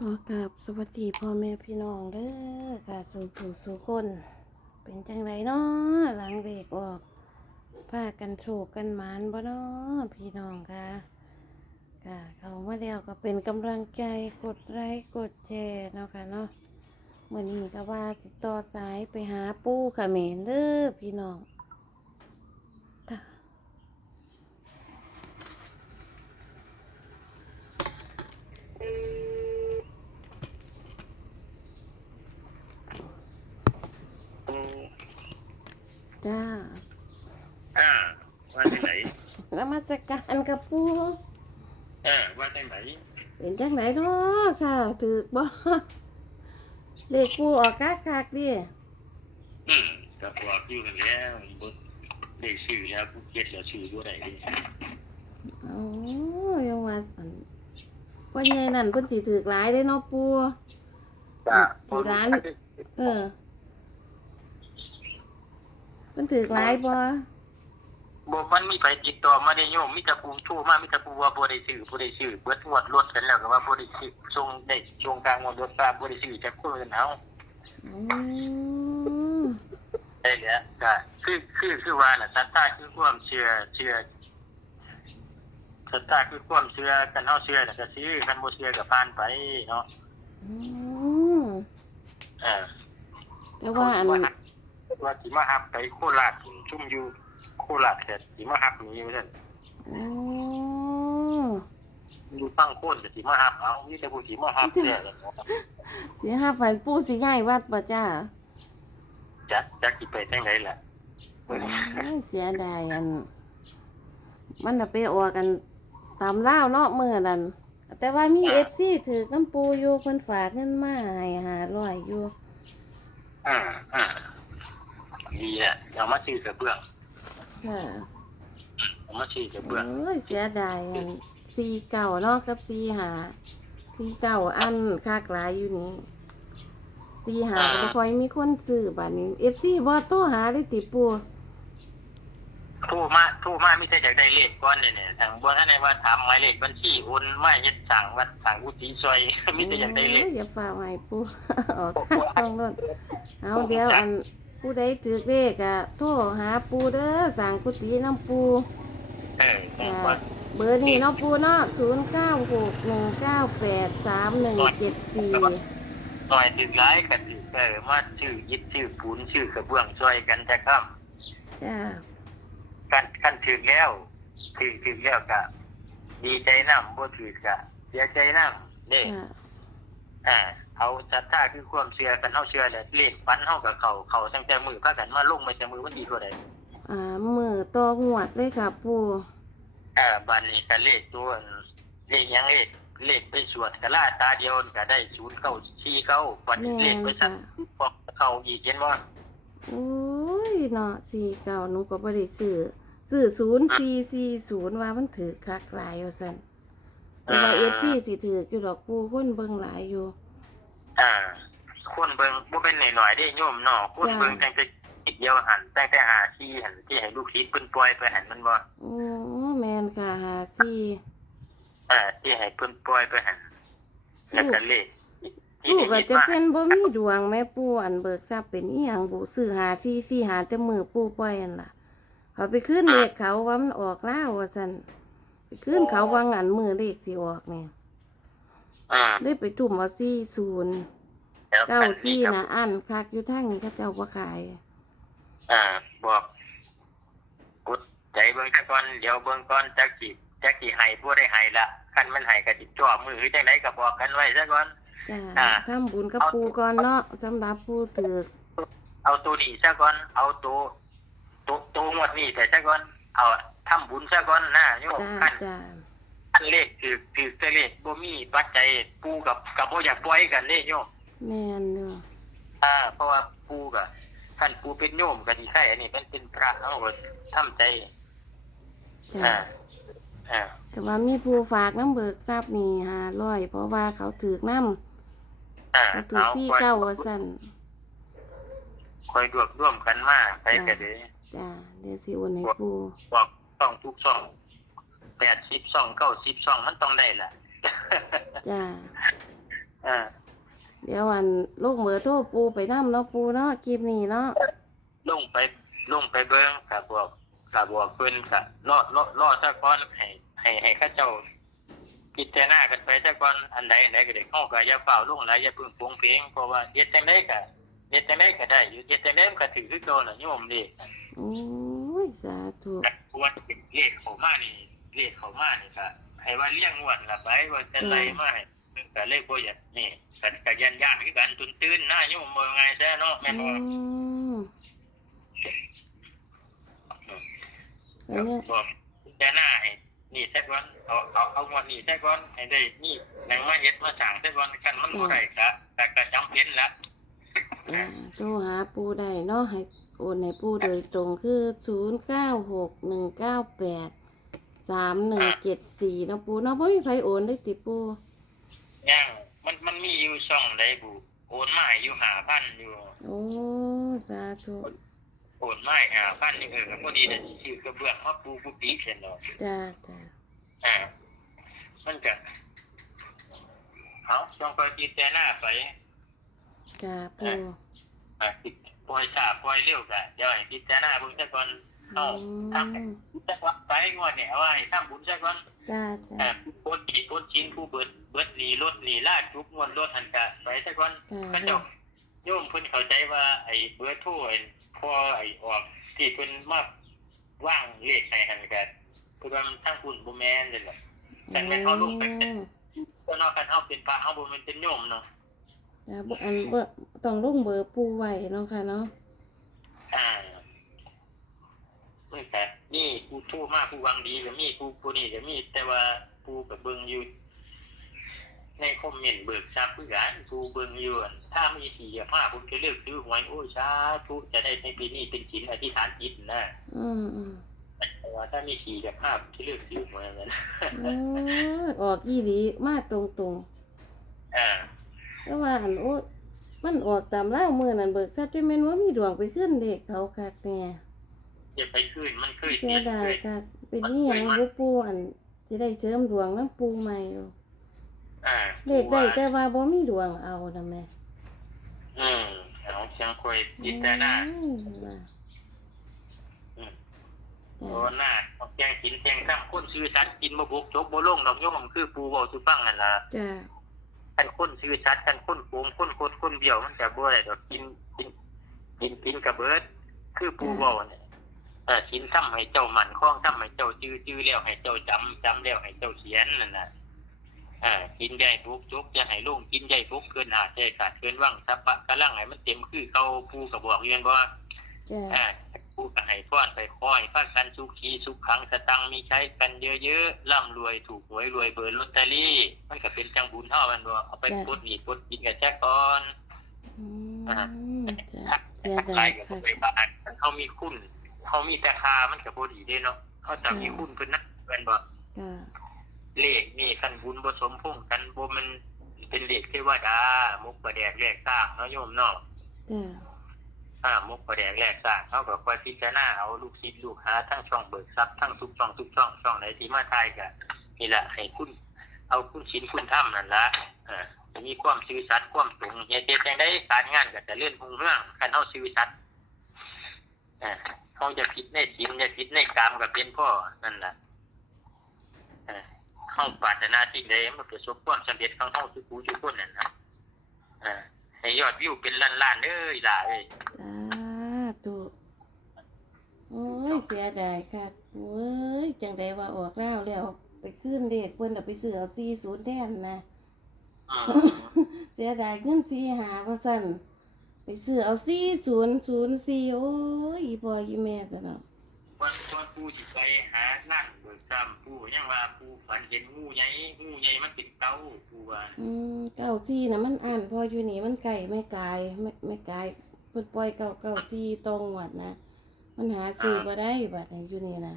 ขอกราบสวัสดีพ่อแม่พี่น้องเด้อค่ะสู่ผู้สู่คน เป็นจังไรเนาะหลังเด็กออกพากันโฉกกันหมานบ่เนาะพี่น้องค่ะค่ะ เขามาแล้วก็เป็นกำลังใจกดไลค์กดแชร์เนาะค่ะเนาะเมื่อนี้ก็ว่าติดต่อสายไปหาปู่ะเมรเด้อพี่น้อง จ้าอ่าว่าที่ไหนแล้วมาจัดการกับปู่อ่าว่าที่ไหนเป็นจังไหนเนาะค่ะถือบ่เลขปู่ออกกากคักดิอืมก็บอกอยู่กันแล้วบดได้ชื่อแล้วผู้เก็ตแล้วชื่อบ่ได้เลยโอ้ยังว่าอันว่าไงนั่นเพิ่นสิถือหลายได้เนาะปู่จ้าที่ร้าน เออ เพิ่นถือหลายบ่บ่มันมีไปติดต่อมาได้โยมมีแต่ผู้โทรมามีแต่ผู้ว่าบ่ได้ชื่อบ่ได้ชื่อเบิดงวดรถกันแล้วก็ว่าบ่ได้ชื่อส่งได้ช่วงกลางงวดรถฟ้าบ่ได้ชื่อจักคนเอาอืมได้แล้วก็คือคือคือว่าน่ะศรัทธาคือความเชื่อเชื่อศรัทธาคือความเชื่อกันเฮาเชื่อน่ะก็ซื้อคันบ่เชื่อก็ผ่านไปเนาะอืมเออแต่ว่าอัน ว่าสิมาฮับไปโคราชชุ่มอยู่โคราชแต่สิมาฮับนี่อยู่นั่นโอ้อยู่ตั้งโคนแต่สิมาฮับเอานี่แต่ผู้สิมาฮับเนี่ยสิหาฝันปู่สิย้ายวัดบ่จ้าจักจักสิไปทางไหนล่ะโอ้ยเสียดายอัน มันน่ะไปออกกันตามล่าวเนาะมื้อนั้นแต่ว่ามี FC ถือน้ำปูอยู่เพิ่นฝากเงินมาให้500อยู่ อ่าอ่า ดีอะเอามาซื้อกระเบื้องค่ะเอามาซื้อกระโอเบื้อง้ยเสียดายอันซีเก่าเนาะกับซีหาซีเก่าอันคากหลายอยู่นี่ซีหาก็บ่ค่อยมีคนซื้อบัดนี้เอฟซีบ่โตหาได้ติปูโทรมาโทรมามีแต่อยากได้เลขก่อนเนี่ยเนี่ยทางบ่ทันได้ว่าถามหมายเลขบัญชีโอนมาเฮ็ดสั่งวัดสั่งกุฏิซอยมีแต่อยากได้เลขโอ้ยอย่าฝากให้ปูออกข้างตรงนั้นเอาเดี๋ยวอัน ผู้ใดถือเลขอะโทรหาปูเด้อสั่งกุฏิน้ำปูเออแต่อ่าว่า เบอร์นี้เนาะปูเนาะศูนย์เก้าหกหนึ่งเก้าแปดสามหนึ่งเจ็ดสี่หน่อยถึงร้ายกันสิเออมาชื่อยึดชื่อปูนชื่อกระเบื้องซอยกันจะข้ามจ้ากันกันถึงแล้วถึงถึงแล้วก็ดีใจน้ำบ่ถือกะเสียใจน้ำเด้จ้าอ่า เอาศรัทธาคือความเชื่อกันเฮาเชื่อแหละเลขฟันเฮากับเขาเขาตั้งแต่มือพากันมาลงมาแต่มือวันดีเท่าใดอ่ามือตัวหวดเลยค่ะปูอ่าบัดนี้ก็เลขตัวเลขหยังเลขเลขไปสวดกะลาตาเดียวก็ได้0949บัดนี้เลแม่ขนไปสัค่ะกพอเขาอีกเห็นบ่โอ้ยเนาะสี่เก่าหนูก็บ่ได้ซื้อซื้อศูนย์สี่สี่ศูนย์ว่ามันถือคักหลายว่าซั่นแต่ว่าเอฟซีสิถืออยู่ดอกปูคนเบิ่งหลายอยู่ อ่าคนเบิ่งบ่เป็นหน่อยๆเด้โยมเนาะคนเบิ่งตั้งแต่นิดเดียวหันตั้งแต่หาที่หันที่ให้ลูกศิษย์เพิ่นปล่อยไปหันมันบ่โอ้แมนค่ะหาซี่อ่าที่ให้เพิ่นปล่อยไปหันแล้วก็เลขที่ลูกก็ได้ยินจะว่าเป็นบ่มีดวงแม่ปูอันเบิกทรัพย์เป็นอีหยังบุซื้อหาซี่ซี่หาแต่มือปูปล่อยอันล่ะเขาไปขึ้นเลขเขาว่ามันออกแล้วว่าซั่นไปขึ้นเขาว่างันมือเลขสิออกเนี่ย อ่าได้ไปทุ่มเอาซี่ศูนย์แล้วเก้ากันซี่กับนะอันคักอยู่ทางนี้เขาเจ้าบ่ขาย อ่าบอกกดใจเบิ่งซะก่อนเดี๋ยวเบิ่งก่อนจักสิจักสิให้บ่ได้ให้ละคันมันให้ก็สิจ่อมือคือจังไดก็บอกกันไว้ซะก่อน จ้าอ่า ทำบุญกับปูก่อนเนาะสำหรับผู้ถือเอาตัวนี้ซะก่อน เอาตัวตัวตัวงวดนี้แต่ซะก่อน เอาทำบุญซะก่อนนะโยมจ้าคันจ้า คันเลขคือคือแต่เลขบ่มีปัจจัยปูกับกับบ่อยากปล่อยกันเด้โยมแม่นเนาะอ่าเพราะว่าปูก็ท่านปูเป็นโยมก็สิใช่อันนี้มันเป็นพระเฮาก็ทำใจจ้าอ่าอ่าแต่ว่ามีผู้ฝากน้ำเบิกทรัพย์นี่หาร้อยเพราะว่าเขาถือน้อ่าำเขาถือเอาซี่ค่อยเก้าว่าสั่นคอยรวบรวมกันมาไปก็ได้จ้าเดี๋ยวสิโอนให้ปูบอกช่องทุกช่อง 80ช่อง90ช่องมันต้องได้ล่ะจ้าอ่าเดี๋ยวอันลูกเบอร์โทรปูไปนำเนาะปูเนาะคลิปนี้เนาะลงไปลงไปเบิ้งกับบอกกับบอกเพิ่นกับรอรอรอซะก่อนให้ให้ให้เข้าเจ้าพิจารณากันไปซะก่อนอันใดอันใดก็ได้เข้าก็อย่าเฝ้าลงหลายอย่าเพึ่งปรุงเพลงเพราะว่าเฮ็ดจังได๋ก็เฮ็ดจังได๋ก็ได้อยู่เฮ็ดจังได๋มันก็ถือคือโตล่ะโยมนี่โอ้ยสาธุแต่ควรเป็นเลขเข้ามานี่ เลขเข้ามานี่ก็ให้ว่าเลี้ยงงวดละไปว่าจะไล่มาให้ก็เลยบ่อยากนี่ก็ก็ยันยานคือกันตุนตื่นนะโยมบ่ไงซะเนาะแม่นบ่อืมแล้วเนี่ยบอกแต่หน้าให้นี่แท้ก่อนเอาเอาเอางวดนี้แท้ก่อนให้ได้นี่หนังมาเฮ็ดมาสร้างแท้ก่อนคันมันบ่ได้ก็ก็ก็จำเป็นละจ้าโทรหาปูได้เนาะให้โอนให้ปูโดยตรงคือศูนย์เก้าหกหนึ่งเก้าแปด สามหนึ่งเจ็ดสี่เนาะปูเนาะบ่มีไผโอนได้ติปูยังมันมันมีอยู่ช่องใดบุโอนมาให้อยู่5,000อยู่โอ้สาธุโอนมาให้5,000นี่เออก็พอดีได้ซื้อกระเบื้องมาปูกุฏิเสร็จแล้วจ้าจ้าอ่ามันจะเอาจงไปพิจารณาไปจ้าปูอ่าปล่อยช้าปล่อยเร็วก็เดี๋ยวให้พิจารณาเบิ่งซะก่อน เอาอืทำมจักว่าไปงวดเนี่ยเอาไว้ทำบุญซะก่อนจ้าเอ่จ้าอผู้โพสต์ดีโพสต์ชิ้นผู้เบิดเบิดหนีรถหนีลาดทุกงวดรถหันกะไปซะก่อนจ้าเขาเจ้าโยมเพิ่นเข้าใจว่าไอ้เบอร์โทรไอ้พอไอ้ออกที่เพิ่นมาว่างเลขให้หันกะเพิ่นว่ามันทั้งคุณบ่แม่นเลยล่ะแต่ไม่เข้าลูกเป็นก็นอกกันเฮาเป็นพระเฮาบ่แม่นเป็นโยมเนาะจ้าบ่อันบ่ต้องลงเบอร์ปูไว้เนาะค่ะเนาะอ่า นี่แต่นี่ผู้โทรมาผู้หวังดีก็มีผู้ผู้นี้ก็มีแต่ว่าผู้ก็เบิ่งอยู่ในคอมเมนต์เบิกทรัพย์คือกันผู้เบิ่งอยู่อั่นถ้ามีสี่ห้าผมจะเลือกซื้อหวยโอ้ยสาธุจะได้ในปีนี้เป็นศีลอธิษฐานจิตนะอืมอืมแต่ว่าถ้ามีสี่กับห้าผมจะเลือกซื้อหวยเงินโอ้ยออกอีหลีมาตรงตรงอ่าๆแต่ว่าอันโอ้ยมันออกตามเล่ามือนั่นเบิกทรัพย์ที่แม่นว่ามีดวงไปขึ้นเด็กเขาคักแน่ จะไปขึ้นมันเคยเสียดายคักเป็นนี่หยังบ่ปูอันสิได้เสริมดวงน้ำปูใหม่อยู่อ่าเลขได้แต่ว่าบ่มีดวงเอาน่ะแม่อืมเอาเชียงคอยพิจารณาอืมว่าอืมจ้ะโอ้หน้าเอาแกงกินแกงข้ามคนซื้อสัตว์กินบ่บุกจกบ่ลงดอกโยมคือปูเว้าสุฟังนั่นล่ะจ้าคันคนซื้อสัตว์คันคนโกงคนโคตรคนเบี้ยวมันจะบ่ได้ดอกกินกินกินกินกับเบิด คือปูเว้าเนี่ย เออกินทำให้เจ้ามันคล้องทำให้เจ้าจื้อจื้อแล้วให้เจ้าจำจำแล้วให้เจ้าเขียนนั่นน่ะอ่ากินใหญ่บุกจกจะให้ลงกินใหญ่บุกเกินหาใช่ขาดเกินว่างสัพพะกะลังให้มันเต็มคือเก่าปูก็บอกอยู่แม่นบ่จ้าอ่าผู้ก็ให้ฟ้อนไปคอยพากันสุขีสุขขังสตังค์มีใช้กันเยอะๆร่ำรวยถูกหวยรวยเบอร์ลอตเตอรี่ มันก็เป็นจังบุญเท่ามันว่าเอาไปกดหนีกดกินกันแจ๊กก่อนอืมจ้าเสียใครดายก็คักไปบ้านเขามีคุณ เขามีแต่คามันก็บ่ดีเด้เนาะเขาจะมีคุณเพิ่นนะเพิ่นบอกจ้าเลขนี่คันบุญบ่สมพงษ์กันบ่มันเป็นเลขเทวดามุกประแดกแรกสร้างเนาะโยมเนาะจ้าอ่ามุกประแดงแรกสร้างเขาก็คอยพิจารณาเอาลูกศิษย์ลูกหาทั้งช่องเบิกทรัพย์ทั้งทุกช่องทุกช่องช่องไหนที่มาทายกันนี่แหละให้คุณเอาคุณศิลคุณธรรมนั่นละอ่าจะมีความซื่อสัตย์ความตรงเฮ็ดเฮ็ดจังได้การงานก็จะเลื่อนหุ่งเรื่องคันเฮาซื่อสัตย์อ่า เฮาจะผิดในศีลจะผิดในกรรมก็เป็นพ่อนั่นล่ะอ่าเฮาปรารถนาสิ่งใดมันประสบความสำเร็จของเฮาทุกผู้ทุกคนนั่นน่ะอ่าให้ยอดวิวเป็นล้านๆเด้ออีหล่าเอ้ยจ้าตุโอ้ยเสียดายคักเว้ยจังไดว่าออกแล้วแล้วไปขึ้นเด็กเพิ่นเอาไปซื้อเอา40แทนนะอืมเสียดายเงินสี่หาว่าสั่น ไปซื้อเอาสี่ศูนย์ศูนย์สี่โอ้ยอีพ่ออีแม่ซะเนาะวันวันปูสิไปหานั่นเบิกซ้ำปูยังว่าปูฝันเห็นงูใหญ่งูใหญ่มันติดเต้าปูว่าอืมเก้าสี่น่ะมันอ่านพออยู่นี่มันไก่ไม่ไกลไม่ไม่ไกลเพิ่นปล่อยเก้าเก้าสี่ตรงวัดนะ มันหาซื้อบ่ได้บัดนี้อยู่นี่นะ